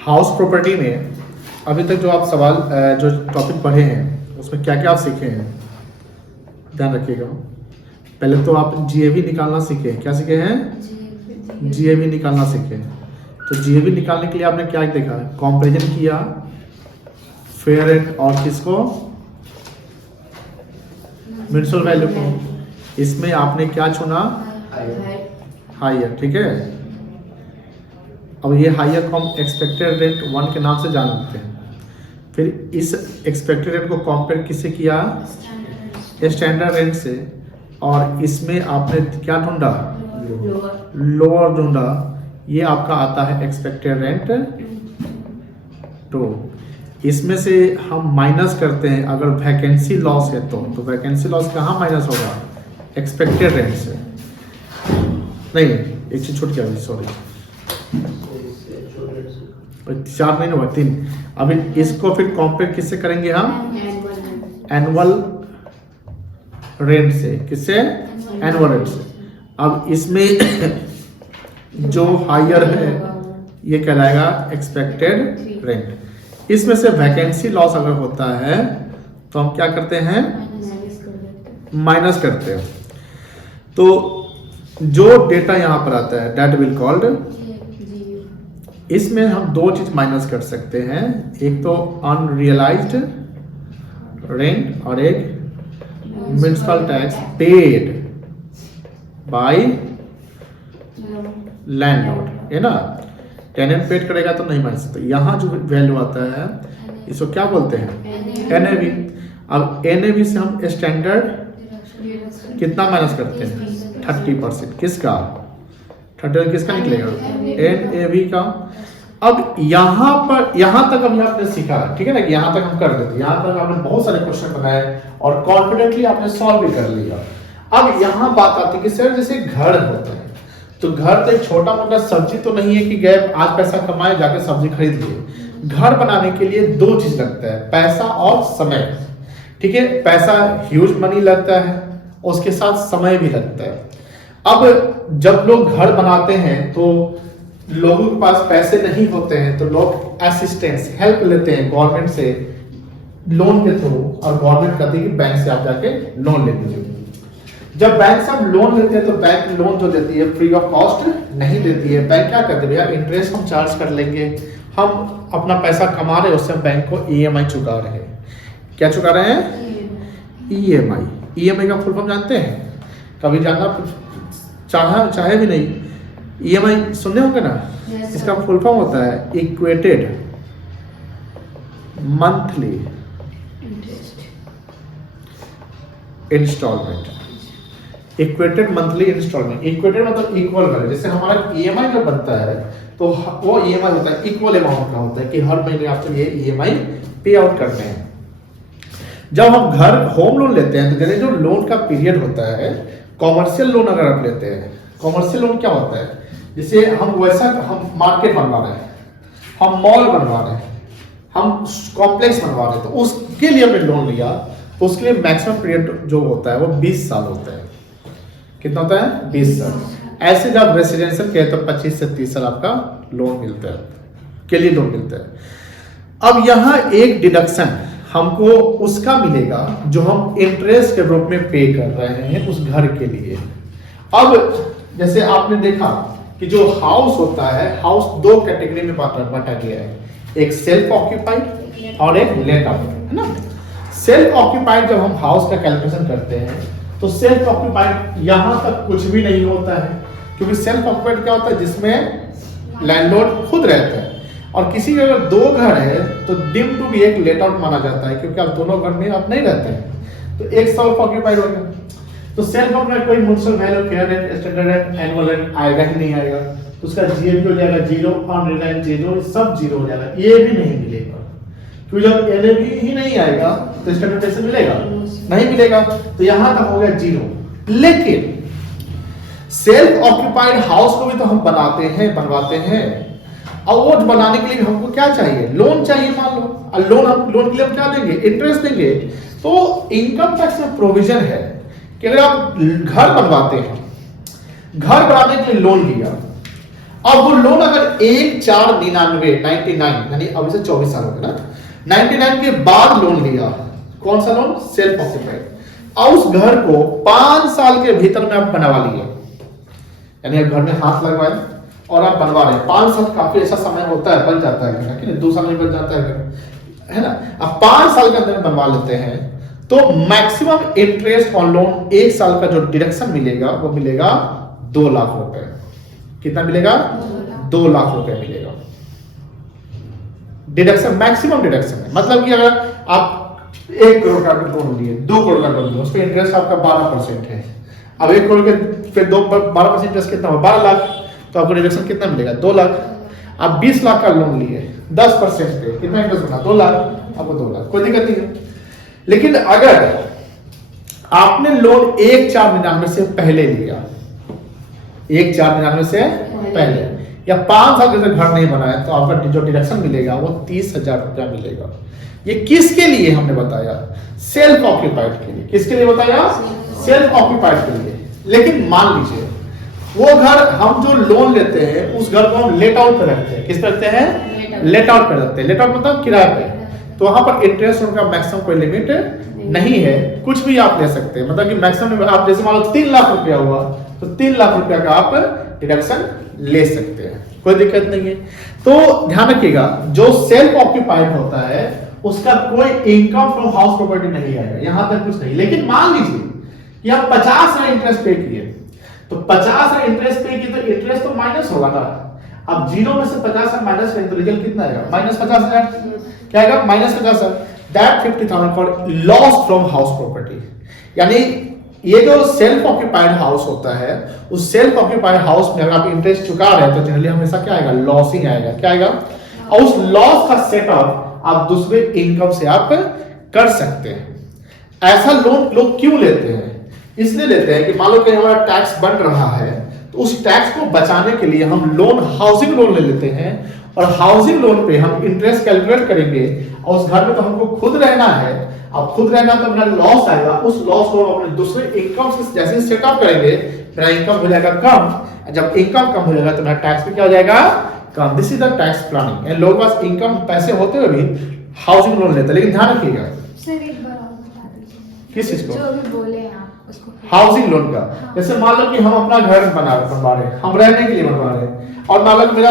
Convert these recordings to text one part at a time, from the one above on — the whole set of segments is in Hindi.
हाउस प्रॉपर्टी में अभी तक जो आप सवाल जो टॉपिक पढ़े हैं उसमें क्या क्या आप सीखे हैं, ध्यान रखिएगा। पहले तो आप जीएवी निकालना सीखे, क्या सीखे हैं? जीएवी निकालना सीखे। तो जीएवी निकालने के लिए आपने क्या देखा, कंपैरिजन किया फेयर रेट और किसको, म्यूचुअल वैल्यू को। इसमें आपने क्या चुना, हायर, ठीक है। अब ये हायर को हम एक्सपेक्टेड रेट 1 के नाम से जान लेते हैं। फिर इस एक्सपेक्टेड रेट को कंपेयर किससे किया, स्टैंडर्ड रेट से, और इसमें आपने क्या ढूंढा, लोअर ढूंढा। ये आपका आता है एक्सपेक्टेड रेंट 2। इसमें से हम माइनस करते हैं, अगर वैकेंसी लॉस है तो वैकेंसी लॉस कहाँ माइनस होगा, एक्सपेक्टेड रेंट से। नहीं, एक चीज छूट गया, सॉरी, 4 नहीं होगा, 3। अभी इसको फिर कंपेयर किससे करेंगे हम, एनुअल रेंट से। किससे, एनुअल रेंट से। अब इसमें जो हायर है ये कहलाएगा एक्सपेक्टेड रेंट। इसमें से वैकेंसी लॉस अगर होता है तो हम क्या करते हैं, माइनस करते हैं। तो जो डेटा यहां पर आता है दैट विल कॉल्ड, इसमें हम 2 चीज माइनस कर सकते हैं, एक तो अनरियलाइज्ड रेंट और एक municipal tax paid by landlord, है ना। टेनेंट पेड करेगा तो नहीं माइनस। तो यहाँ जो वैल्यू आता है इसको क्या बोलते हैं, एनएवी। अब एनएवी से हम स्टैंडर्ड कितना माइनस करते हैं, 30%। किसका, 30 किसका निकलेगा, एनएवी का। अब यहाँ पर, यहाँ तक अभी आपने सीखा, ठीक है ना, कि यहाँ तक हम कर देते, यहाँ तक आपने बहुत सारे क्वेश्चन बनाए और कॉन्फिडेंटली आपने सॉल्व भी कर लिया। अब यहाँ बात आती है कि सर जैसे घर होता है, तो घर तो एक छोटा मोटा सब्जी तो नहीं है कि गए आज पैसा कमाए जाके सब्जी खरीद लिए। घर बनाने के लिए 2 चीज लगता है, पैसा और समय, ठीक है। पैसा ह्यूज मनी लगता है, उसके साथ समय भी लगता है। अब जब लोग घर बनाते हैं तो लोगों के पास पैसे नहीं होते हैं, तो लोग असिस्टेंस, हेल्प लेते हैं गवर्नमेंट से लोन के थ्रू, और गवर्नमेंट कहती है कि बैंक से आप जाके लोन ले लीजिए। जब बैंक से हम लोन लेते हैं तो बैंक लोन जो देती है फ्री ऑफ कॉस्ट नहीं देती है। बैंक क्या करते हैं, भैया इंटरेस्ट हम चार्ज कर लेंगे, हम अपना पैसा कमा रहे हैं, उससे हम बैंक को ईएमआई चुका रहे हैं। क्या चुका रहे हैं, ईएमआई। ईएमआई का फुल फॉर्म जानते हैं, कभी जानना चाहे भी नहीं, ईएमआई सुनने होंगे ना। इसका फुल फॉर्म होता है equated monthly instalment. Equated monthly instalment, equated मतलब इक्वल करे। जैसे हमारा ईएमआई जो बनता है तो वो ईएमआई होता है इक्वल अमाउंट का होता है कि हर महीने आपको ये ईएमआई पे आउट करने हैं। जब हम घर होम लोन लेते हैं तो जैसे जो लोन का पीरियड होता है, कॉमर्शियल लोन अगर आप लेते हैं, कॉमर्शियल लोन क्या होता है, जैसे हम वैसा, हम मार्केट बनवा रहे हैं, हम मॉल बनवा रहे हैं, हम कॉम्प्लेक्स बनवा रहे हैं, तो उसके लिए हमने लोन लिया, तो उसके लिए मैक्सिमम पीरियड जो होता है वो 20 साल होता है। कितना होता है, 20 साल। ऐसे जब रेसिडेंशियल के तो 25 से 30 साल आपका लोन मिलता है, के लिए लोन मिलता है। अब यहाँ एक डिडक्शन हमको उसका मिलेगा जो हम इंटरेस्ट के रूप में पे कर रहे हैं उस घर के लिए। अब जैसे आपने देखा कि जो हाउस होता है, हाउस 2 कैटेगरी में बांटा गया है, एक सेल्फ ऑक्यूपाइड और एक लेट आउट, है ना। सेल्फ ऑक्यूपाइड जब हम हाउस का कैलकुलेशन करते हैं तो सेल्फ ऑक्यूपाइड यहां तक कुछ भी नहीं होता है, क्योंकि सेल्फ ऑक्यूपाइड क्या होता है, जिसमें लैंडलॉर्ड खुद रहता है, और किसी के अगर 2 घर है तो डिम टू भी एक लेट आउट माना जाता है, क्योंकि आप दोनों घर में आप नहीं रहते हैं, तो एक सेल्फ ऑक्यूपाइड हो गया। तो सेल्फ ऑक्यूपाइड कोई municipal value, fair rent, standard rent, annual rent आएगा ही नहीं आएगा, तो उसका जीएवी हो जाएगा 0, अनरियलाइज्ड 0, सब 0 हो जाएगा, ये भी नहीं मिलेगा। क्योंकि जब एनएवी ही नहीं आएगा तो स्टैंडर्ड रेट से मिलेगा, नहीं मिलेगा, तो यहां तक हो गया 0। लेकिन सेल्फ ऑक्यूपाइड हाउस को भी तो हम बनवाते हैं, और वो बनाने के लिए हमको क्या चाहिए, लोन चाहिए। मान लो लोन के लिए हम क्या देंगे, इंटरेस्ट देंगे। तो इनकम टैक्स में प्रोविजन है कि अगर आप घर बनवाते हैं, घर बनाने के लिए लोन लिया, अब वो लोन अगर 1/4/99 यानी अभी से 24 साल हो गए ना, 99 के बाद लोन लिया, कौन सा लोन? सेल्फ ऑक्यूपाइड, और उस घर को 5 साल के भीतर में आप बनवा लिए, यानी घर में हाथ लगवाए और आप बनवा रहे हैं। 5 साल काफी ऐसा समय होता है, बन जाता है घर, 2 साल में बन जाता है घर, है ना। अब 5 साल के अंदर बनवा लेते हैं तो मैक्सिमम इंटरेस्ट ऑन लोन 1 साल का जो डिडक्शन मिलेगा वो मिलेगा 2 लाख रुपए। कितना मिलेगा? 2 लाख रुपए मिलेगा डिडक्शन, मैक्सिमम डिडक्शन है। मतलब कि अगर आप 1 करोड़ का लोन लिए, 2 करोड़ का लोन लिए, उस पर इंटरेस्ट आपका 12% है। अब 1 करोड़ के फिर 12% इंटरेस्ट कितना हुआ? 12 लाख, तो आपको डिडक्शन कितना मिलेगा? 2 लाख। आप 20 लाख का लोन लिए 10% पे, कितना इंटरेस्ट बना? 2 लाख, आपको 2 लाख, कोई दिक्कत नहीं है। लेकिन अगर आपने लोन 1/4/99 से पहले लिया, 1/4/99 से पहले, या 5 साल के घर नहीं बनाया, तो आपका जो डिडक्शन मिलेगा वो 30,000 रुपया मिलेगा। ये किसके लिए हमने बताया? सेल्फ ऑक्यूपाइड के लिए। किसके लिए बताया? सेल्फ ऑक्यूपाइड के लिए। लेकिन मान लीजिए वो घर हम जो लोन लेते हैं उस घर को हम लेट आउट पे रखते हैं। किस पे रखते हैं? लेट आउट पे रखते हैं। लेट आउट मतलब किराए पे, तो वहां पर इंटरेस्ट उनका मैक्सिमम कोई लिमिट नहीं है, कुछ भी आप ले सकते हैं। मतलब कि मैक्सिमम आप जैसे मान लो 3 लाख रुपया हुआ तो 3 लाख रुपया का आप डिडक्शन ले सकते हैं, कोई दिक्कत नहीं है। तो ध्यान रखिएगा, जो सेल्फ ऑक्यूपाइड होता है उसका कोई इनकम फ्रॉम हाउस प्रॉपर्टी नहीं आएगा, यहां तक कुछ नहीं। लेकिन मान लीजिए कि आप 50 इंटरेस्ट पे किए, तो 50 इंटरेस्ट पे किए तो इंटरेस्ट तो माइनस होगा ना। अब 0 में से 50 माइनस करें तो रिजल्ट कितना आएगा? -50,000। क्या आएगा? -50,000। That 50,000 for loss from house property. यानी ये जो सेल्फ ऑक्यूपाइड हाउस होता है, उस सेल्फ ऑक्यूपाइड हाउस में अगर आप इंटरेस्ट चुका रहे हैं तो जनरली हमेशा क्या आएगा? लॉस ही आएगा। क्या आएगा? और उस लॉस का सेटअप आप दूसरे इनकम से आप कर सकते हैं। ऐसा लोन लोग क्यों लेते हैं? इसलिए लेते हैं कि मान लो कि हमारा टैक्स बन रहा है, तो उस टैक्स को बचाने के लिए हम लोन, हाउसिंग लोन ले लेते हैं, और हाउसिंग लोन पे हम इंटरेस्ट कैलकुलेट करेंगे, और उस घर में तो हमको खुद रहना है। अब खुद रहना तो मेरा लॉस आएगा, उस लॉस को हम अपने दूसरे इनकम से जैसे सेटअप करेंगे, मेरा इनकम हो जाएगा कम। जब इनकम कम हो जाएगा तो मेरा टैक्स भी क्या हो जाएगा? कम। This is the tax planning. And लोगों के पास इनकम पैसे होते हुए भी हाउसिंग लोन लेते हैं। लेकिन ध्यान रखिएगा, किस चीज को? जो अभी बोले आप उसको, हाउसिंग लोन का। जैसे मान लो कि हम अपना घर बनवा रहे हैं, हम रहने के लिए बनवा रहे हैं, और मान लो कि मेरा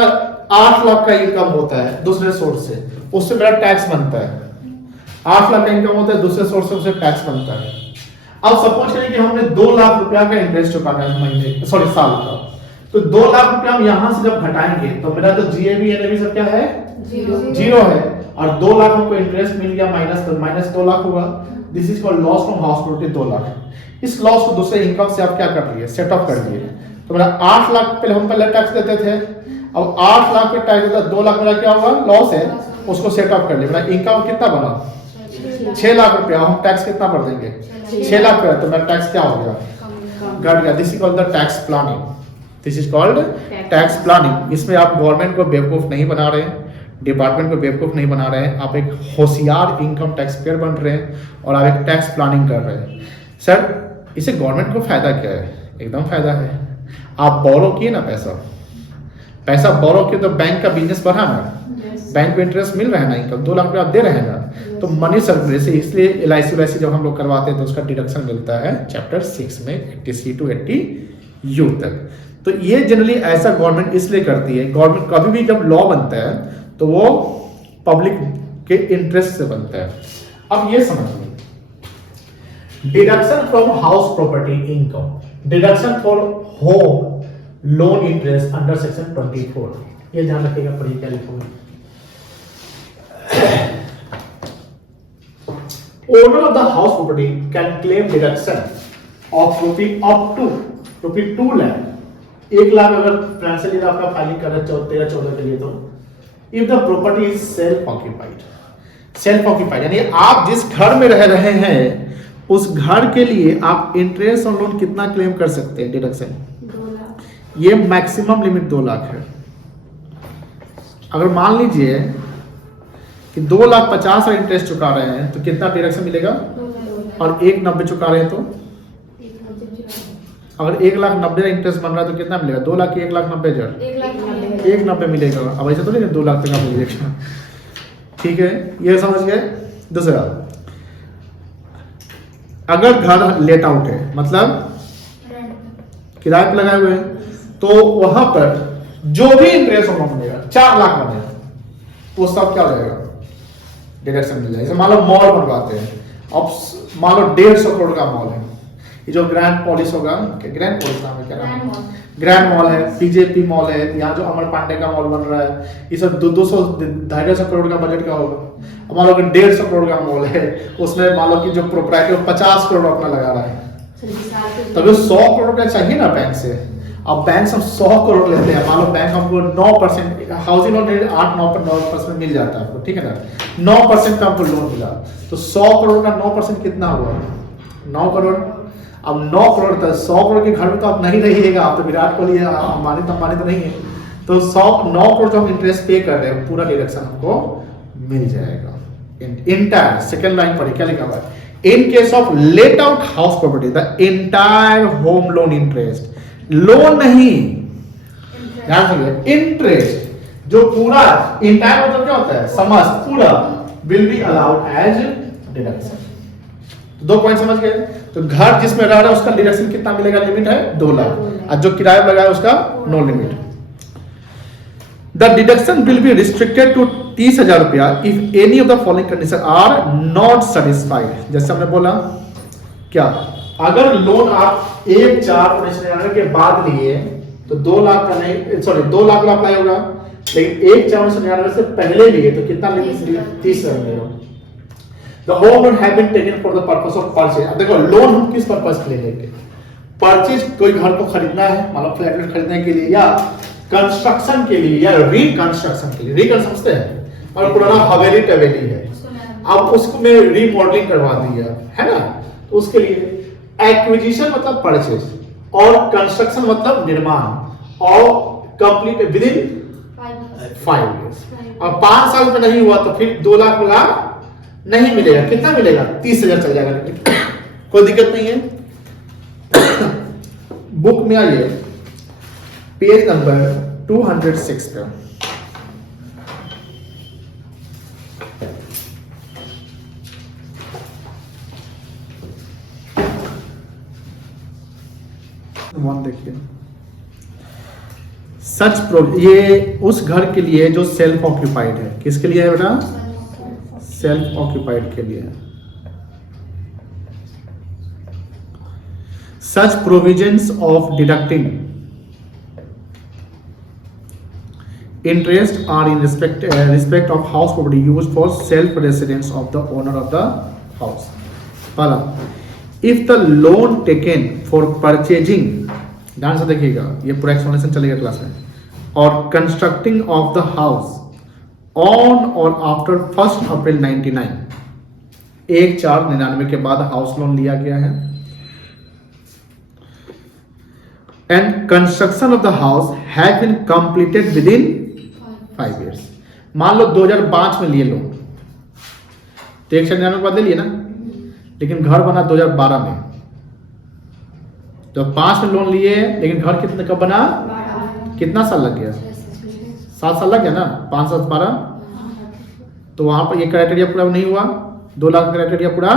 8 लाख का इनकम होता है दूसरे सोर्स से, उससे मेरा टैक्स बनता है। 8 लाख का इनकम होता है दूसरे सोर्स से, उससे टैक्स बनता है। अब सपोज करें कि हमने 2 लाख रुपया का इंटरेस्ट चुकाना है महीने, सॉरी साल का, तो 2 लाख रुपया हम यहां से जब घटाएंगे तो मेरा तो जीएबी एनएबी सब क्या है? 0 है। और 2 लाख हमको इंटरेस्ट मिल गया, माइनस 2 लाख होगा। This is called loss from house property, 2 lakh. इस लॉस को दूसरे इनकम से आप क्या कर लिए? सेटअप कर लिए। तो मेरा 8 लाख पहले हम पहले टैक्स देते थे, अब 8 लाख पे टैक्स देता, 2 लाख मेरा क्या होगा? लॉस है, उसको सेटअप कर लिया। मेरा इनकम कितना बना? 6 लाख रुपया। हम टैक्स कितना भर देंगे? 6 लाख रुपया। तो मेरा टैक्स क्या हो गया? घट गया। This is called the tax planning. This is called tax planning. इसमें आप गवर्नमेंट को बेवकूफ नहीं बना रहे हैं, डिपार्टमेंट को बेवकूफ नहीं बना रहे हैं, आप एक होशियार इनकम टैक्स पेयर बन रहे हैं और आप एक टैक्स प्लानिंग कर रहे हैं। सर, इससे गवर्नमेंट को फायदा क्या है? एकदम फायदा है। आप बोरो किए ना पैसा बोरो किए तो बैंक का बिजनेस बढ़ा ना, बैंक में इंटरेस्ट मिल रहा है ना, इनकम 2 लाख रुपया आप दे रहे हैं ना, तो मनी सर्कुलेशन से, इसलिए LIC जब हम लोग करवाते हैं तो उसका डिडक्शन मिलता है चैप्टर 6 में 80C to 80U तक। तो ये जनरली ऐसा गवर्नमेंट इसलिए करती है। गवर्नमेंट कभी भी जब लॉ बनता है तो वो पब्लिक के इंटरेस्ट से बनता है। अब ये समझिए, deduction from house property income, deduction for home loan interest under section 24। ये ध्यान रखिएगा, पढ़िए क्या लिखूंगा। Owner of the house property can claim deduction of up to ₹2 lakh। 1 lakh अगर फाइनेंशियल ईयर आपका फाइलिंग कर रहे हैं 13-14 के लिए, तो if the property is self occupied यानी आप जिस घर में रह रहे हैं उस घर के लिए आप इंटरेस्ट और लोन कितना क्लेम कर सकते हैं? डिडक्शन 2 लाख। ये मैक्सिमम लिमिट 2 लाख है। अगर मान लीजिए कि 2,50,000 का इंटरेस्ट चुका रहे हैं तो कितना डिडक्शन मिलेगा? और 1,90,000 चुका रहे हैं तो अगर 1,90,000 इंटरेस्ट बन रहा है तो कितना मिलेगा? 2 लाख की 1,90,000। 1,90 मिलेगा। अब ऐसा तो नहीं 2 लाख तक आप मिलेगा। ठीक है, ये समझ गए। दूसरा, अगर घर लेट आउट है, मतलब किराए पे लगाए हुए हैं, तो वहां पर जो भी इंटरेस्ट होगा बनेगा, 4 लाख बनेगा, वो सब क्या हो जाएगा, डिडक्शन मिल जाएगा। जैसे मान लो मॉल बनवाते हैं, अब मान लो 150 करोड़ का मॉल है, ये जो ग्रैंड पॉलिस होगा, ग्रैंड पॉलिस नाम है, क्या नाम है, ग्रैंड मॉल है, पीजेपी मॉल है, यहाँ जो अमर पांडे का मॉल बन रहा है, ये सब 200-250 करोड़ का बजट का होगा। मान लो कि 150 करोड़ का मॉल है, उसमें मान लो कि जो प्रोप्राइटर 50 करोड़ अपना लगा रहा है, तभी 100 करोड़ का चाहिए ना बैंक से। अब बैंक से 100 करोड़ लेते हैं, मान लो बैंक हमको 9%, हाउसिंग लोन 8-9% मिल जाता है आपको, ठीक है ना, 9% का आपको लोन मिला, तो 100 करोड़ का 9% कितना हुआ, 9 करोड़। अब 9 करोड़ तक 100 करोड़ के घर में तो आप नहीं रहिएगा, आप तो विराट कोहली अंबानी तो नहीं है, तो 9 करोड़ जो हम इंटरेस्ट पे कर रहे हैं पूरा डिडक्शन हमको मिल जाएगा। इंटायर सेकंड लाइन पर क्या लिखा हुआ है, in case of let out house property the entire home loan interest, loan नहीं, ध्यान रखिए, इंटरेस्ट जो पूरा, इंटायर मतलब क्या होता है, समस्त पूरा, will be allowed as deduction. 2 point समझ गए। तो घर जिसमें रह रहा है उसका डिडक्शन कितना मिलेगा, लिमिट है 2 लाख, और जो किराया लगाया उसका no limit. The deduction will be restricted to 30,000 रुपया if any of the following condition are not satisfied. जैसे हमने बोला, क्या अगर लोन आप 1/4/1999 के बाद लिए तो 2 लाख का नहीं, सॉरी 2 लाख का अप्लाई होगा, लेकिन 1/4/1999 से पहले लिए तो कितना लिमिट, 30,000 मिलेगा। The home loan have been taken for the purpose of purchase। अब देखो लोन हम किस पर्पस के लिए लेंगे, परचेज, कोई घर को खरीदना है, मतलब फ्लैट खरीदने के लिए, या कंस्ट्रक्शन के लिए, या रिकंस्ट्रक्शन के लिए। रिकंस्ट्रक्शन समझते हैं, और पुराना हवेली टवेली है, अब उसको में रीमॉडलिंग करवा दिया है ना, तो उसके लिए एक्विजिशन मतलब परचेज, और कंस्ट्रक्शन मतलब निर्माण, और कंप्लीट विद इन 5 इयर्स। अब 5 साल में नहीं हुआ तो फिर 2 लाख मिला नहीं मिलेगा, कितना मिलेगा, 30,000 चल जाएगा, कोई दिक्कत नहीं है। बुक में आइए, पेज नंबर 206 पे, वन देखिए, सच ये उस घर के लिए जो सेल्फ ऑक्यूपाइड है, किसके लिए है बेटा, सेल्फ ऑक्यूपाइड के लिए। Such provisions of deducting interest are in respect of house property used for self residence of the owner of the house. पहला, if the loan taken for purchasing, ध्यान से देखिएगा, ये पूरा एक्सप्लेनेशन चलेगा क्लास में, और constructing of the house on और आफ्टर 1 अप्रैल 1999, 1/4/99 के बाद हाउस लोन लिया गया है, and construction of the house have been completed within 5 years. मान लो 2005 में लिए लोन, तो 1/4/99 के बाद ले लिए ना, लेकिन घर बना 2012 में, तो 5 में लोन लिए, लेकिन घर कितने कब बना, कितना साल लग गया, 7 साल लग गया ना, 5 7 12, तो वहां पर ये क्राइटेरिया पूरा नहीं हुआ, 2 लाख क्राइटेरिया पूरा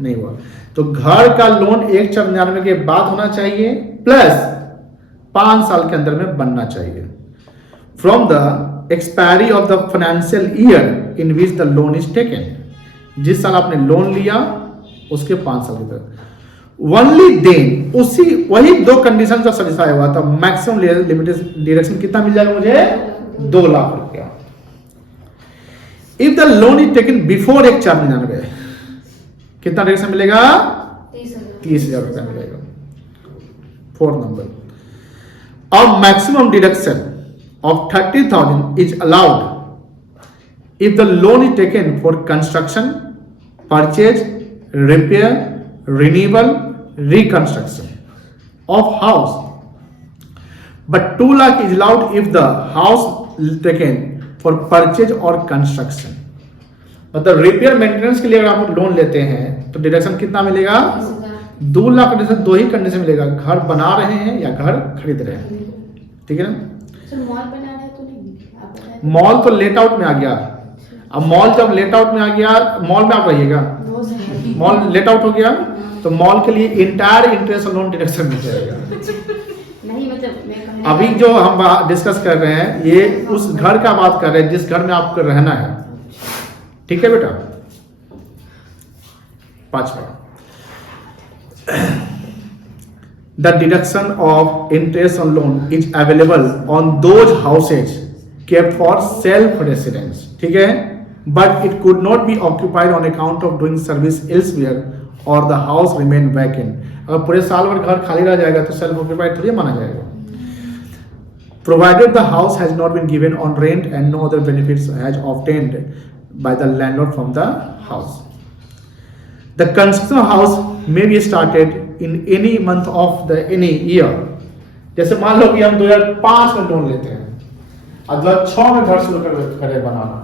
नहीं हुआ, तो घर का लोन 1/4/99 के बाद होना चाहिए, प्लस 5 साल के अंदर में बनना चाहिए, from the expiry of the financial year in which the loan is taken. जिस साल आपने लोन लिया उसके 5 साल के अंदर, ओनली देन, उसी वही 2 कंडीशन जब सेटिस्फाई हुआ तो मैक्सिमम लिमिटेड डिडक्शन कितना मिल जाएगा मुझे, 2 लाख रुपया। If the loan is taken before 1/4/99, कितना डिडक्शन मिलेगा, 30,000 रुपया मिलेगा। 4 नंबर, अब maximum deduction of 30,000 is allowed if the loan is taken for construction, purchase, repair, renewal, reconstruction of house, but 2 lakh is allowed if the house is taken for purchase or construction। मतलब रिपेयर मेंटेनेंस के लिए अगर आप लोन लेते हैं तो डिडक्शन कितना मिलेगा, 2 लाख का डिडक्शन 2 ही कंडीशन मिलेगा, घर बना रहे हैं या घर खरीद रहे हैं, ठीक है ना। मॉल बना रहे मॉल तो लेट आउट में आ गया। अब मॉल जब लेट आउट में आ गया, मॉल में आप रहिएगा, मॉल लेट आउट हो गया तो मॉल के लिए इंटायर इंटरेस्ट और लोन डिडक्शन मिल जाएगा। नहीं मतलब अभी जो हम डिस्कस कर रहे हैं ये उस घर का बात कर रहे हैं जिस घर में आपको रहना है, ठीक है बेटा। 5वां, the deduction of interest on loan is available on those houses kept for self residence, ठीक है, but it could not be occupied on account of doing service elsewhere और द हाउस रिमेन वैकेंट। अगर पूरे साल भर घर खाली रह जाएगा तो सेल्फ ऑक्यूपाइड थोड़ी माना जाएगा। Provided the house has not been given on rent and no other benefits has obtained by the landlord from the house. The construction of house may be started in any month of the any year. जैसे मान लो कि हम 2005 में लोन लेते हैं और 2006 में घर शुरू करें बनाना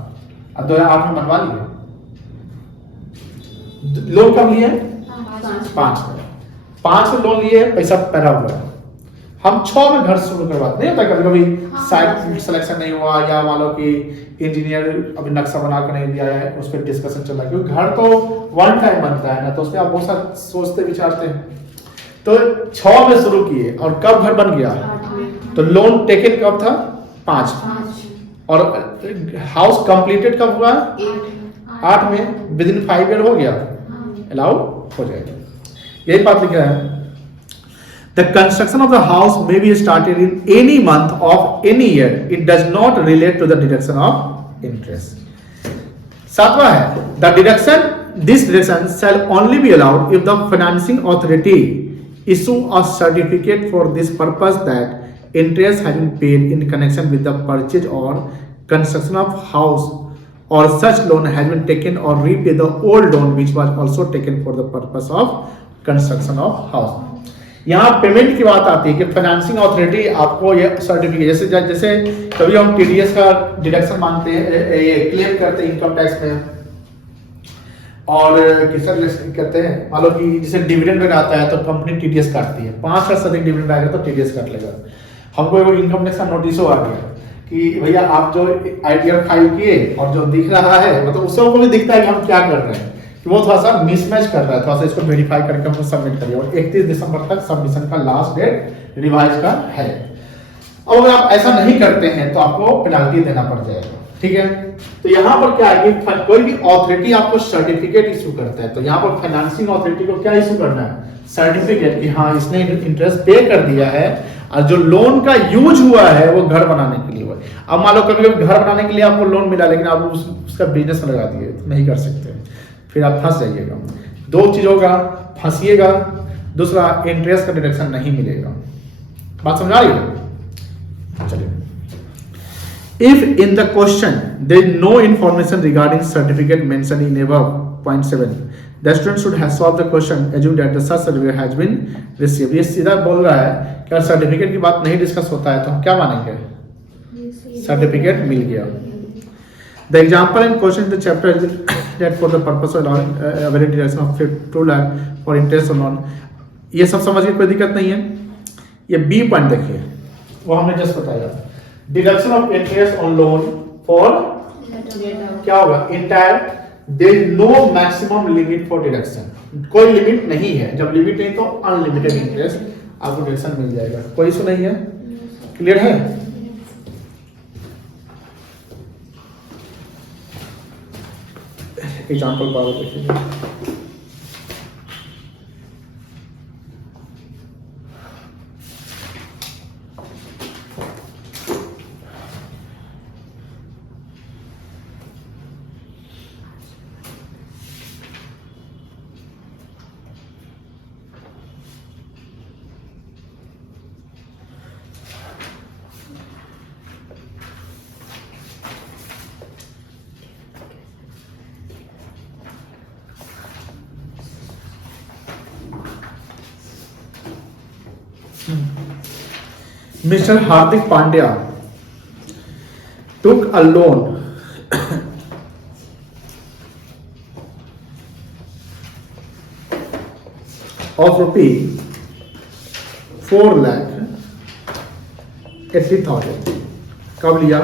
और 2008 में बनवा लिए। लोन कब लिए? 5 में लोन लिए, पैसा पैदा हुआ। हम 6 में घर शुरू करवाते नहीं होता, कभी कभी साइट सिलेक्शन नहीं हुआ या मान लो कि इंजीनियर अभी नक्शा बना कर नहीं दिया है, उस पर डिस्कशन चल रहा है, क्योंकि घर तो वन टाइम बनता है ना, तो उसमें आप बहुत सारा सोचते विचारते हैं। तो 6 में शुरू किए और कब घर बन गया? तो लोन टेकन कब था? 5। और हाउस कंप्लीटेड कब हुआ? 8 में। विद इन 5 ईयर हो गया, अलाउ हो जाएगा। यही बात लिखा है। The construction of the house may be started in any month of any year. It does not relate to the deduction of interest. 7वां है, the deduction, this deduction shall only be allowed if the financing authority issue a certificate for this purpose that interest has been paid in connection with the purchase or construction of house, or such loan has been taken or repay the old loan which was also taken for the purpose of construction of house. यहाँ पेमेंट की बात आती है कि फाइनेंसिंग अथॉरिटी आपको ये सर्टिफिकेट, जैसे कभी हम टीडीएस का डिडक्शन मांगते हैं, ये क्लेम करते हैं इनकम टैक्स में, और किसका करते हैं, मान लो कि जैसे डिविडेंड वगैरह आता है तो कंपनी टीडीएस काटती है, 5 साल से अधिक डिविडेंड आएगा तो टीडीएस काट लेगा। हमको एक इनकम टैक्स का नोटिस आ गया कि भैया आप जो आईटीआर फाइल किए और जो दिख रहा है, मतलब उससे हमको भी दिखता है कि हम क्या कर रहे हैं, कि वो थोड़ा सा मिसमैच कर रहा है, थोड़ा सा इसको वेरीफाई करके हमको सबमिट करिए। और 31 दिसंबर तक सबमिशन का लास्ट डेट रिवाइज का है। अब अगर आप ऐसा नहीं करते हैं तो आपको पेनल्टी देना पड़ जाएगा, ठीक है। तो यहाँ पर क्या है कि कोई भी अथॉरिटी आपको सर्टिफिकेट इशू करता है, तो यहाँ पर फाइनेंसिंग अथॉरिटी को क्या इशू करना है? सर्टिफिकेट कि हाँ इसने इंटरेस्ट पे कर दिया है और जो लोन का यूज हुआ है वो घर बनाने के लिए हुआ है। अब मान लो कभी कभी घर बनाने के लिए आपको लोन मिला लेकिन आप उसका बिजनेस लगा दिए, तो नहीं कर सकते, फिर आप फंस जाइएगा। 2 चीज होगा, फंसिएगा, दूसरा इंटरेस्ट का डिडक्शन नहीं मिलेगा। बात समझ आ रही है? चलिए। If in the question there is no information regarding certificate mention in above point 7, the student should have solve the question assume that the such certificate has been received. ये सीधा बोल रहा है कि अगर सर्टिफिकेट की बात नहीं डिस्कस होता है तो हम क्या मानेंगे? सर्टिफिकेट मिल गया। The example in question in the chapter is that for the purpose of allowing available deduction of 2 lakh for interest on loan, ये सब समझ के कोई दिक्कत नहीं है। ये बी पॉइंट देखिए, वो हमने जस्ट बताया, deduction of interest on loan for क्या होगा? Entire. There is no maximum limit for deduction, कोई लिमिट नहीं है। जब लिमिट नहीं तो अनलिमिटेड इंटरेस्ट आपको डिडक्शन मिल जाएगा, कोई इशू नहीं है। क्लियर है? एग्जाम्पल बार देखिए। Mr. Hardik Pandya took a loan of ₹4,80,000। कब लिया?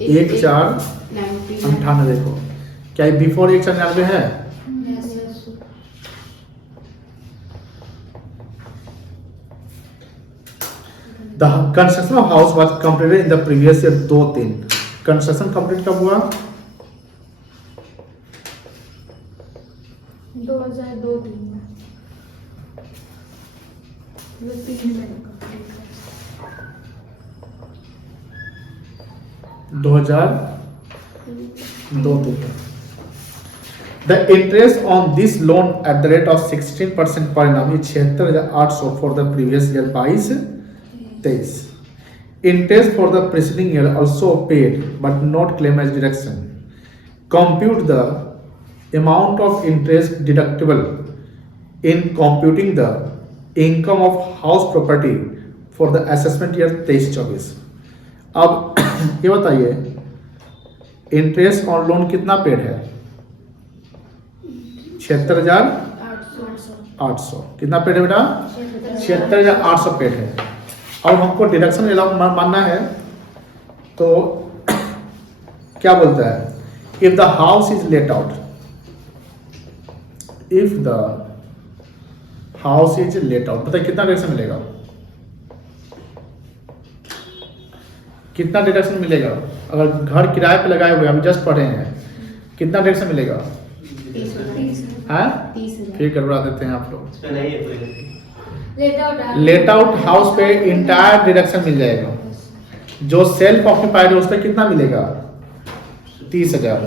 1498 को क्या ये बिफोर 1499 है? The construction of house was completed in the previous year 2-3 construction complete कब हुआ? 2002-3 में 2002-3 The interest on this loan at the rate of 16% per annum is 76,800 for the previous year 22-23. Interest for the preceding year also paid but not claimed as deduction. Compute the amount of interest deductible in computing the income of house property for the assessment year 23-24. अब ये बताइए इंटरेस्ट ऑन लोन कितना पेड है? 76,800 कितना पेड है बेटा? 76,800 पेड है। अब हमको डिडक्शन मानना है तो क्या बोलता है? If the house is let out, if the house is let out बताइए कितना डिडक्शन मिलेगा? कितना डिडक्शन मिलेगा? अगर घर किराए पे लगाए हुए अभी जस्ट पढ़े हैं कितना डिडक्शन मिलेगा? 30,000 फिर करवा देते हैं आप लोग। लेट आउट हाउस पे इंटायर डिडक्शन मिल जाएगा। जो सेल्फ ऑक्यूपाइड है उस पर कितना मिलेगा? 30,000।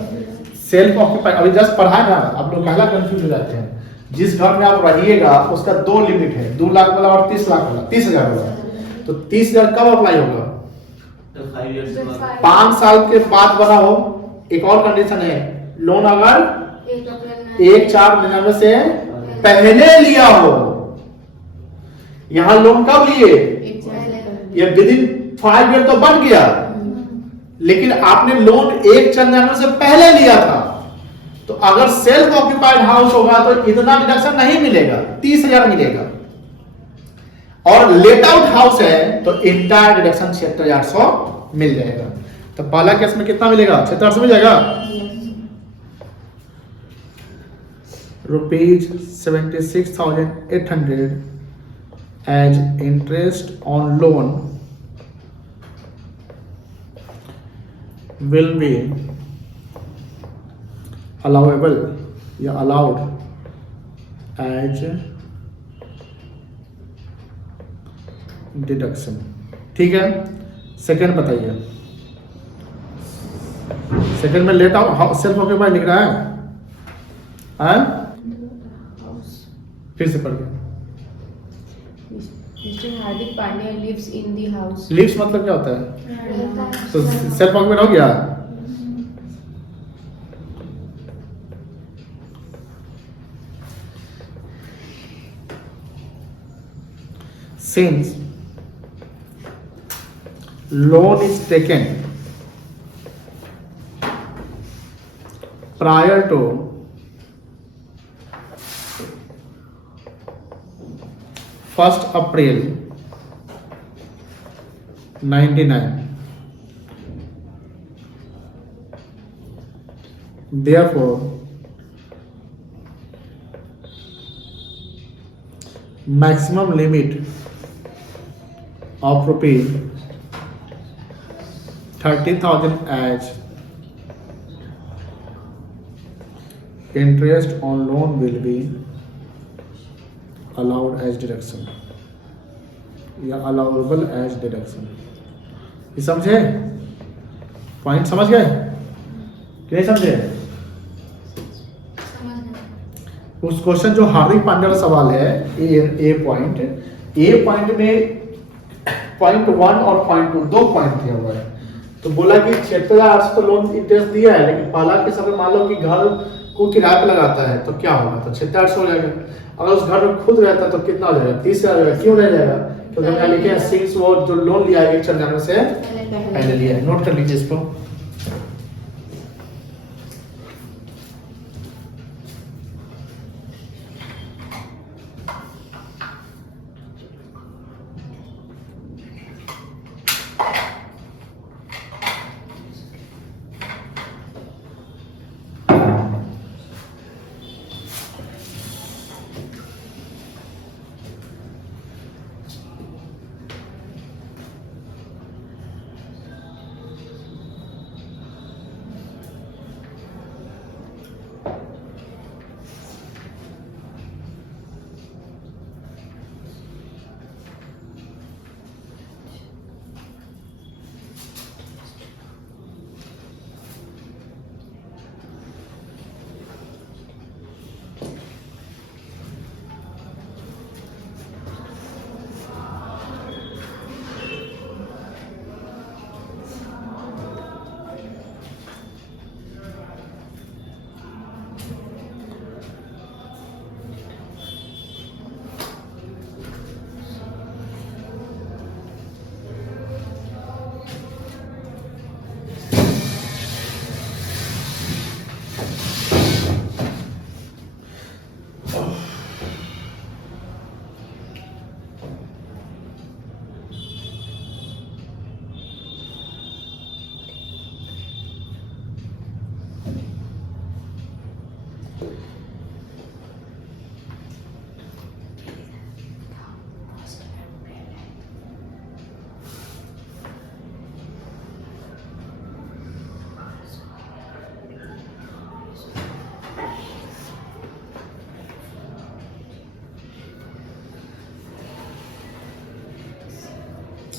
सेल्फ ऑक्यूपाइड अभी जस्ट पढ़ा ना, आप लोग पहला कंफ्यूज हो जाते हैं। जिस घर में आप रहिएगा उसका 2 लिमिट है, 2 लाख वाला और 30 लाख वाला, 30,000 वाला। तो 30,000 कब अप्लाई होगा? 5 साल के बाद बना हो। एक और कंडीशन है, लोन अगर 1/4/99 से पहले लिया हो। यहां लोन कब लिए? ये विद इन 5 ईयर तो बन गया, लेकिन आपने लोन 1/4/99 से पहले लिया था। तो अगर सेल्फ ऑक्यूपाइड हाउस होगा तो इतना डिडक्शन नहीं मिलेगा, 30,000 मिलेगा। और लेट आउट हाउस है तो इंटायर डिडक्शन 76,800 मिल जाएगा। तो पहला केस में कितना मिलेगा? 76,800 मिल जाएगा। ₹76,800 as interest on loan will be allowable या allowed as डिडक्शन। ठीक है, सेकंड बताइए। सेकंड में लेट आउट सेल्फ ऑक्यूपाइड लिख रहा है, फिर से पढ़ गया। Mr. Hardik Pandya lives in the house. Lives मतलब क्या होता है? तो सेल्फ ऑक्यूपाइड हो गया। Since loan is taken prior to 1st April 99, therefore maximum limit of rupees 30,000 as interest on loan will be allowed as deduction या allowable as deduction। ये समझे? पॉइंट समझ गए कि नहीं समझे? उस क्वेश्चन जो हार्दिक पांड्या का सवाल है ए पॉइंट में पॉइंट 1 और पॉइंट 2 दो पॉइंट दिया हुआ है। तो बोला कि 76,800 तो लोन इंटरेस्ट दिया है, लेकिन पहला केस अगर मान लो कि घर को किराए पे लगाता है तो क्या होगा? तो 76,800 हो जाएगा। अगर उस घर में खुद रहता है तो कितना हो जाएगा? 30,000 हो जाएगा। क्यों नहीं जाएगा? क्योंकि हमने लिखे हैं सिंस वो जो लोन लिया है 1/94 से पहले लिया है। नोट कर लीजिए इसको।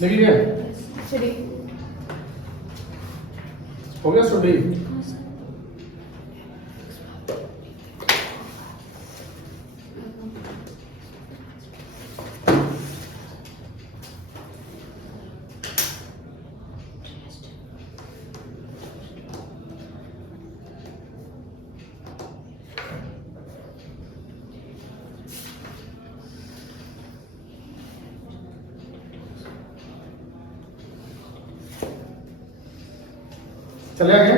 लिख लिया? चलिए। हो गया स्टडी? चले आगे।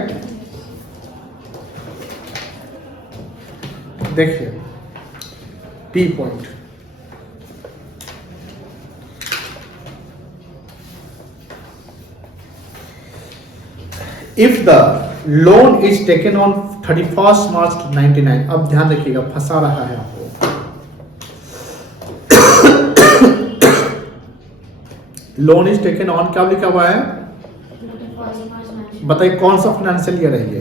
देखिए T point, if the loan is taken on 31 मार्च 99, अब ध्यान रखिएगा, फंसा रहा है आपको। लोन इज टेकन ऑन क्या लिखा हुआ है? बताइए कौन सा फाइनेंशियल ईयर है ये?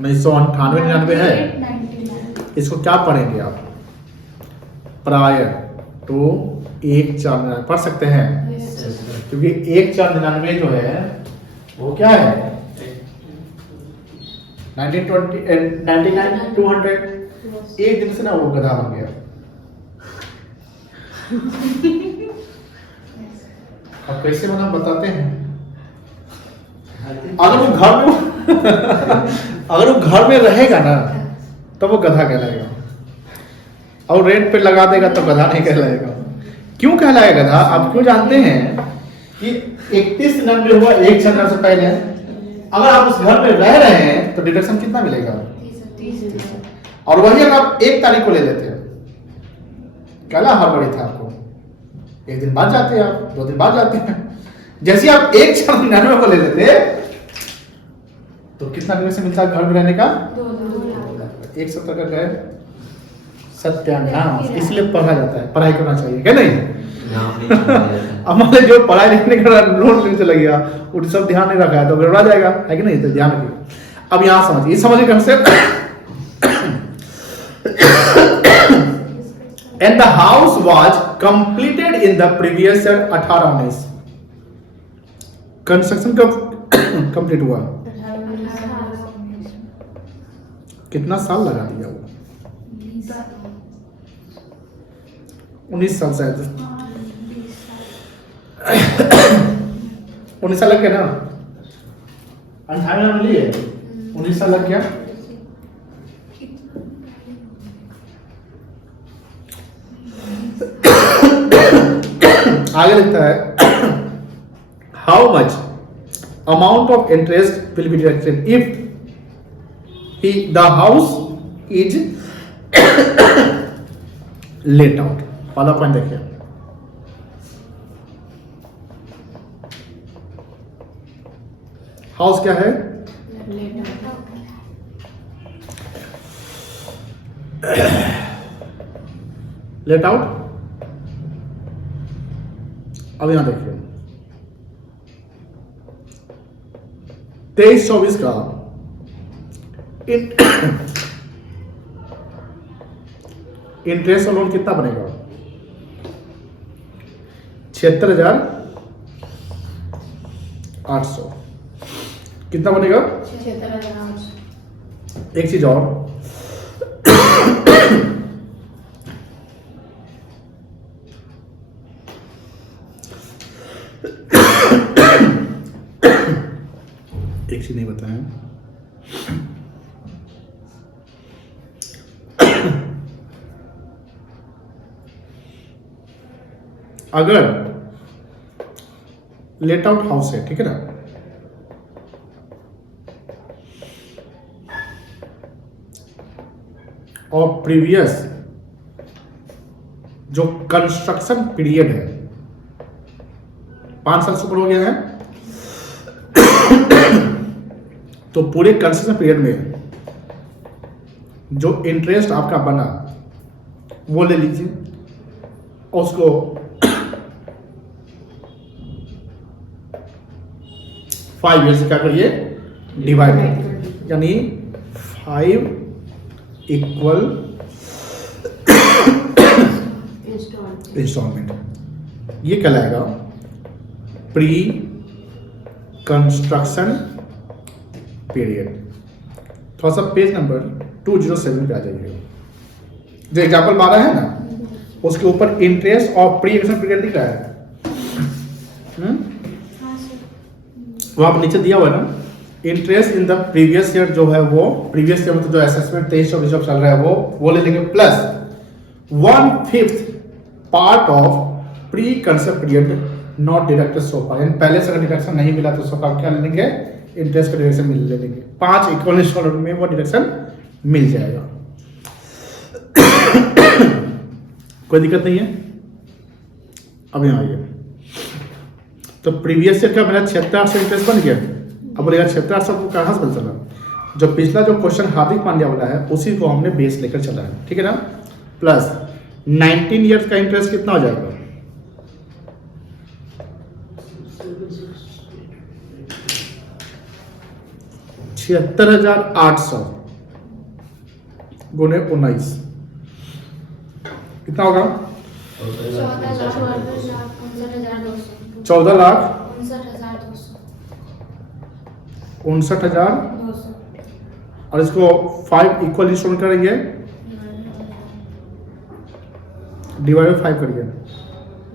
1998-99 है। इसको क्या पढ़ेंगे आप? प्रायर टू 1/4/99 पढ़ सकते हैं, क्योंकि 1/4/99 जो है वो क्या है? 1999-200 एक दिन से ना वो गधा बन गया। अब कैसे बना बताते हैं। अगर वो घर में अगर वो घर में रहेगा ना तो वो गधा कहलाएगा, और रेंट पे लगा देगा तो गधा नहीं कहलाएगा। क्यों कहलाएगा गधा? आप क्यों जानते हैं कि 31/99 हुआ 1/4 से पहले, अगर आप उस घर में रह रहे हैं तो डिडक्शन कितना मिलेगा? 30। और वही अगर आप 1 तारीख को ले लेते हैं, कहला हड़बड़ी था आपको, एक दिन बाद जाते हैं आप, 2 दिन बाद जाते हैं। जैसे आप 1/4/99 को ले लेते तो कितना डिडक्शन मिलता है घर में रहने का? 2 लाख। 170 का गए सत्यानाश। इसलिए पढ़ा जाता है, पढ़ाई करना चाहिए, क्या नहीं? हमारे जो पढ़ाई लिखने का लोन लेने चला गया वो सब ध्यान नहीं रखा है तो गड़बड़ा जाएगा, है कि नहीं? तो ध्यान रखिए। अब यहाँ समझिए, समझिए concept. And the house was completed in the previous year 18-19। Construction कब कंप्लीट हुआ? कितना साल लगा दिया वो? 19 साल शायद। 19 साल लग गया ना? 98 में लिए 19 साल लग गया। आगे लिखता है how much amount of interest will be deducted if the house is let out. पहला पॉइंट देखिए, हाउस क्या है? Let out. अब यहां देखिए 23-24 का इंटरेस्ट लोन कितना बनेगा? 76,800। कितना बनेगा? 76,800। एक चीज और, एक चीज नहीं बताया, अगर लेट आउट हाउस है, ठीक है ना, और प्रीवियस जो कंस्ट्रक्शन पीरियड है 5 साल से ऊपर हो गया है, तो पूरे कंस्ट्रक्शन पीरियड में जो इंटरेस्ट आपका बना वो ले लीजिए और उसको 5 ईयर से क्या करिए? डिवाइड कर दीजिए, यानी 5 इक्वल इंस्टॉलमेंट, ये कहलाएगा प्री कंस्ट्रक्शन पीरियड। थोड़ा सा पेज नंबर 207 पे आ जाइए। जो एग्जाम्पल 12 है ना, उसके ऊपर इंटरेस्ट और प्री कंस्ट्रक्शन पीरियड दिख रहा है। हाँ सर। वो आप नीचे दिया हुआ है ना, interest in the previous year जो है वो प्रीवियस ईयर मतलब जो असेसमेंट 23 चल रहा है वो ले लेंगे, plus 1/5 part of pre concept period not deducted so far. यानी पहले से अगर डिडक्शन नहीं मिला तो उसका क्या ले लेंगे, इंटरेस्ट का डिडक्शन मिल ले लेंगे। 5 इक्वल इंस्टॉलमेंट में वो डिडक्शन मिल जाएगा। कोई दिक्कत नहीं है। अब यहाँ आइए, तो प्रीवियस ईयर का मेरा 76,800 इंटरेस्ट बन गया। अब बोलेगा 76,800 को कहाँ से पता चला? जो पिछला जो क्वेश्चन हार्दिक पांड्या वाला है उसी को हमने बेस लेकर चला है, ठीक है ना। प्लस 19 ईयर्स का इंटरेस्ट कितना हो जाएगा? 76,800 गुने 19 कितना होगा? 14,59,000। और इसको 5 इक्वल इंस्टॉलमेंट करेंगे, डिवाइड बाय 5 करिए।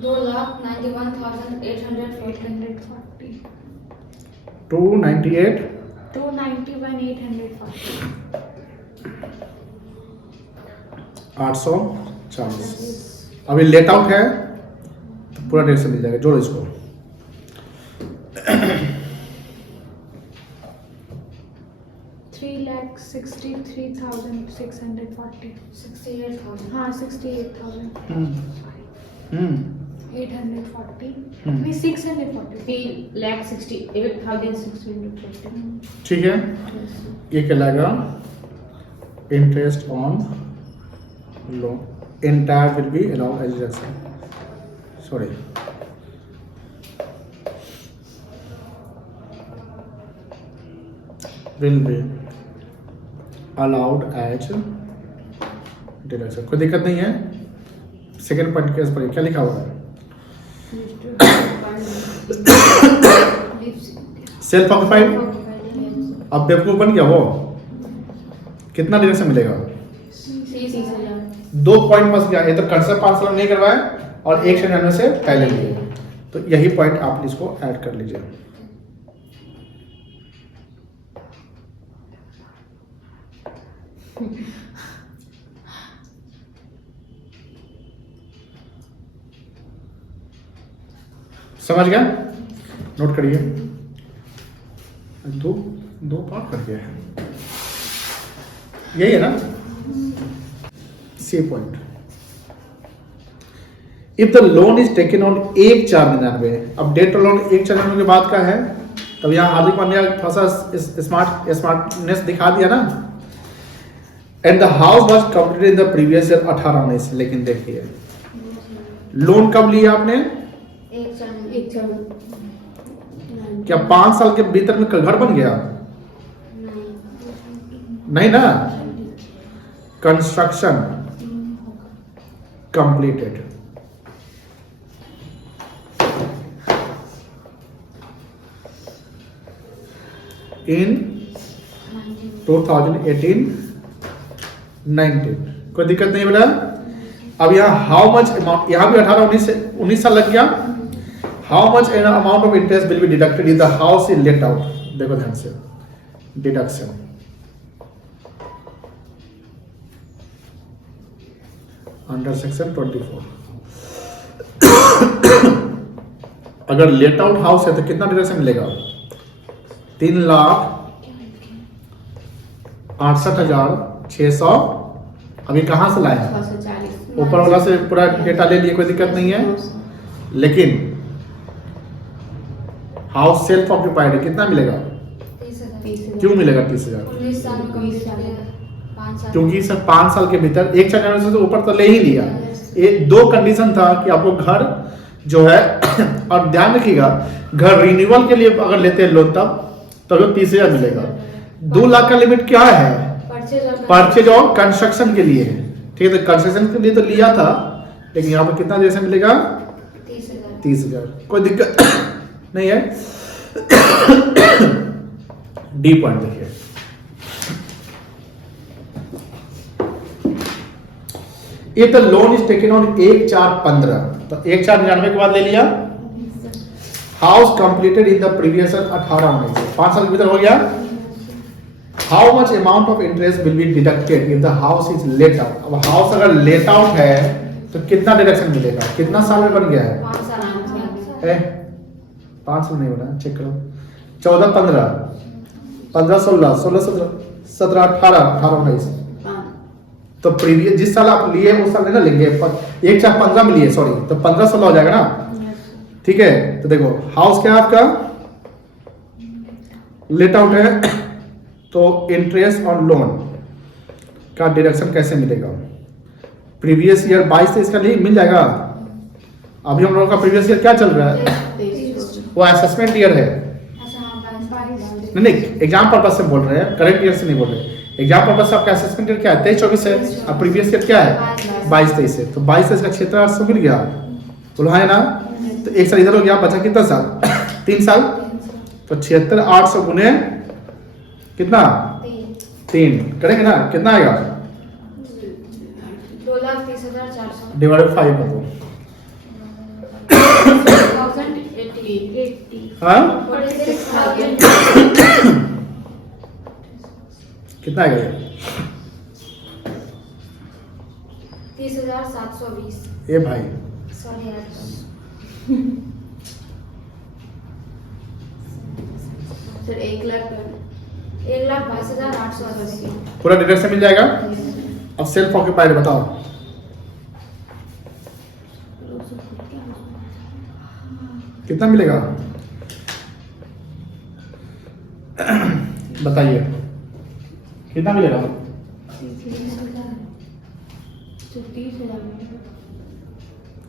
2,91,840 298 291,840 840। अभी लेट आउट है तो पूरा डेट से मिल जाएगा, जोड़ो इसको। $3,63,640 हाँ 68,000 840 नहीं 640 3,68,640 ठीक है, ये कहलाएगा interest on loan. Entire will be allowed as deduction, sorry will be allowed as deduction. कोई दिक्कत नहीं है। सेकेंड पॉइंट केस पर क्या लिखा हुआ है? Self occupied. अब बेवकूफ बन गया वो, कितना डिडक्शन मिलेगा? 2 पॉइंट बस गया, इधर कंसेप्ट 5 साल नहीं करवाए और 1 से जाने से पहले लिए, तो यही पॉइंट आप इसको ऐड कर लीजिए। समझ गया? नोट करिए। दो पार्ट कर दिया है, यही है ना C point. If the loan is taken on 1/4/99, अब डेट ऑफ लोन 1/4/99 के बाद का है, तब यहाँ हार्दिक पांड्या थोड़ा सा स्मार्टनेस दिखा दिया ना। And the house was completed in the previous year 18-19। लेकिन देखिए लोन कब लिया आपने? क्या 5 साल के भीतर में घर बन गया? नहीं ना, कंस्ट्रक्शन कंप्लीटेड। इन 2018-19। कोई दिक्कत नहीं बेटा। अब यहाँ हाउ मच अमाउंट, यहाँ भी 18-19 साल लग गया। How much amount of interest will be deducted if the house is let out? देखो ध्यान से, डिडक्शन अंडर सेक्शन 24। अगर लेट आउट हाउस है तो कितना डिडक्शन मिलेगा? 3,68,600। अभी कहां से लाए? ऊपर वाला से पूरा डेटा ले लिए, कोई दिक्कत नहीं है। लेकिन हाउस सेल्फ ऑक्यूपाइड है, कितना मिलेगा? 30,000 क्यों मिलेगा 30,000? 19 साल में कम किया गया 5 साल क्योंकि सर 5 साल के भीतर 1/4 से ऊपर तो ले ही लिया। ये 2 कंडीशन था कि आपको घर जो है और ध्यान रखिएगा, घर रिन्यूअल के लिए अगर लेते हैं लोन तब 30,000 मिलेगा। 2 लाख का लिमिट क्या है? परचेज और कंस्ट्रक्शन के लिए, ठीक है। तो कंस्ट्रक्शन के लिए तो लिया था, लेकिन यहाँ पर कितना डिडक्शन मिलेगा? 30,000। 30,000। कोई दिक्कत नहीं है। डी पॉइंट देखिए, ये तो लोन इज टेकन ऑन 1/4/15, तो 1/4/99 के बाद ले लिया। House completed in the previous 18/19, 5 साल के भीतर हो गया। How much amount of interest will be deducted if the house is let out. अब हाउस अगर लेट आउट है तो कितना डिडक्शन मिलेगा? कितना साल में बन गया है? 5 साल 5 साल नहीं बना, चेक करो। 14/15, 15/16, 16/17, 17/18, 18/19, तो प्रीवियस जिस साल आप लिए उस साल ना लेंगे। 1/4/15 में लिए, सॉरी, तो 15/16 हो जाएगा ना। ठीक है, तो देखो हाउस क्या है आपका? लेट आउट है, तो इंटरेस्ट ऑन लोन का डिडक्शन कैसे मिलेगा? प्रीवियस ईयर 22-23 का लिए मिल जाएगा। अभी हम लोगों का प्रीवियस ईयर क्या चल रहा है? वो असेसमेंट ईयर है। अच्छा हाँ 22। नहीं, एग्जाम पर्पज से बोल रहे हैं, करंट ईयर से नहीं बोल रहे। एग्जाम पर्पज से आपका असेसमेंट ईयर क्या है? 23-24 है, और प्रीवियस ईयर क्या है? 22-23 है। तो 22-23 का 76,800 मिल गया, बोलो है ना। तो एक साल इधर हो गया, बचा कितना साल? 3 साल। तो 76,800 गुने कितना? 3 करेंगे ना, कितना आएगा? 2,30,400। डिवाइडेड 5 कर दो। 1,080। हाँ 46,000। कितना आएगा ये? 30,720। ये भाई सॉरी यार। सर 1,22,880। पूरा डिडक्शन मिल जाएगा। अब सेल्फ ऑक्यूपाइड बताओ कितना मिलेगा? बताइए कितना मिलेगा? 30,000।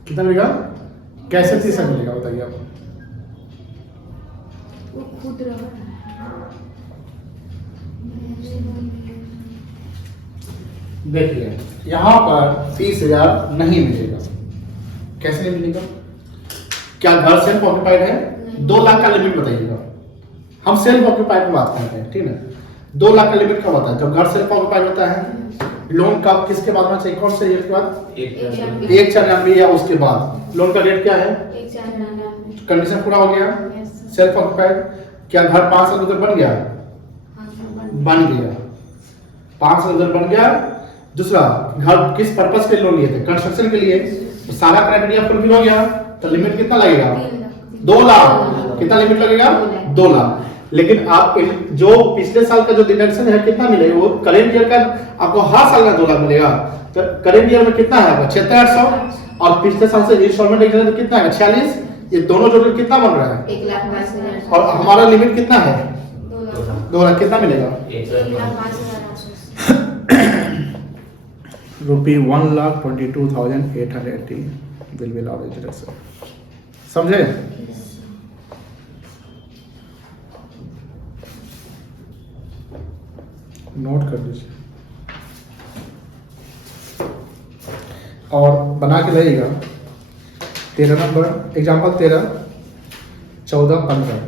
कितना मिलेगा? कैसे 30 मिलेगा बताइए आप। वो खुद रहा है। देखिए यहाँ पर 30,000 नहीं मिलेगा। कैसे नहीं मिलेगा? क्या घर सेल्फ ऑक्यूपाइड है? 2 लाख का लिमिट बताइएगा। हम सेल्फ ऑक्यूपाइड की बात करते हैं, ठीक है। 2 लाख का लिमिट कब होता है? जब घर सेल्फ ऑक्यूपाइड होता है। लोन कब किसके बाद होना चाहिए? कौन से ईयर के बाद? 1/4/99 या उसके बाद। लोन का रेट क्या है? 1,499। कंडीशन पूरा हो गया। Self occupied. क्या घर 5 साल उधर बन गया? बन गया, 5 साल उधर बन गया। दूसरा, घर किस पर्पस के लोन लिए थे? कंस्ट्रक्शन के लिए। तो सारा क्राइटेरिया फुलफिल हो गया, तो लिमिट कितना लगेगा? 2 लाख। कितना लिमिट लगेगा? 2 लाख। लेकिन आप जो पिछले साल का जो डिडक्शन है कितना मिलेगा? वो करेंट ईयर का आपको हर साल का 2 लाख मिलेगा। तो करेंट ईयर में कितना है? 76,800। और पिछले साल से इंस्टॉलमेंट तो कितना है? 46। ये दोनों जोड़ कितना बन रहा है? 1,22,000। और हमारा लिमिट कितना है? 2 लाख। 2 लाख। कितना मिलेगा? 1,05,800। रुपी 1,22,880 विल बी अलाउड डिडक्शन। समझे? नोट कर लीजिए और बना के लाइएगा। 13 नंबर एग्जाम्पल 13, 14, 15।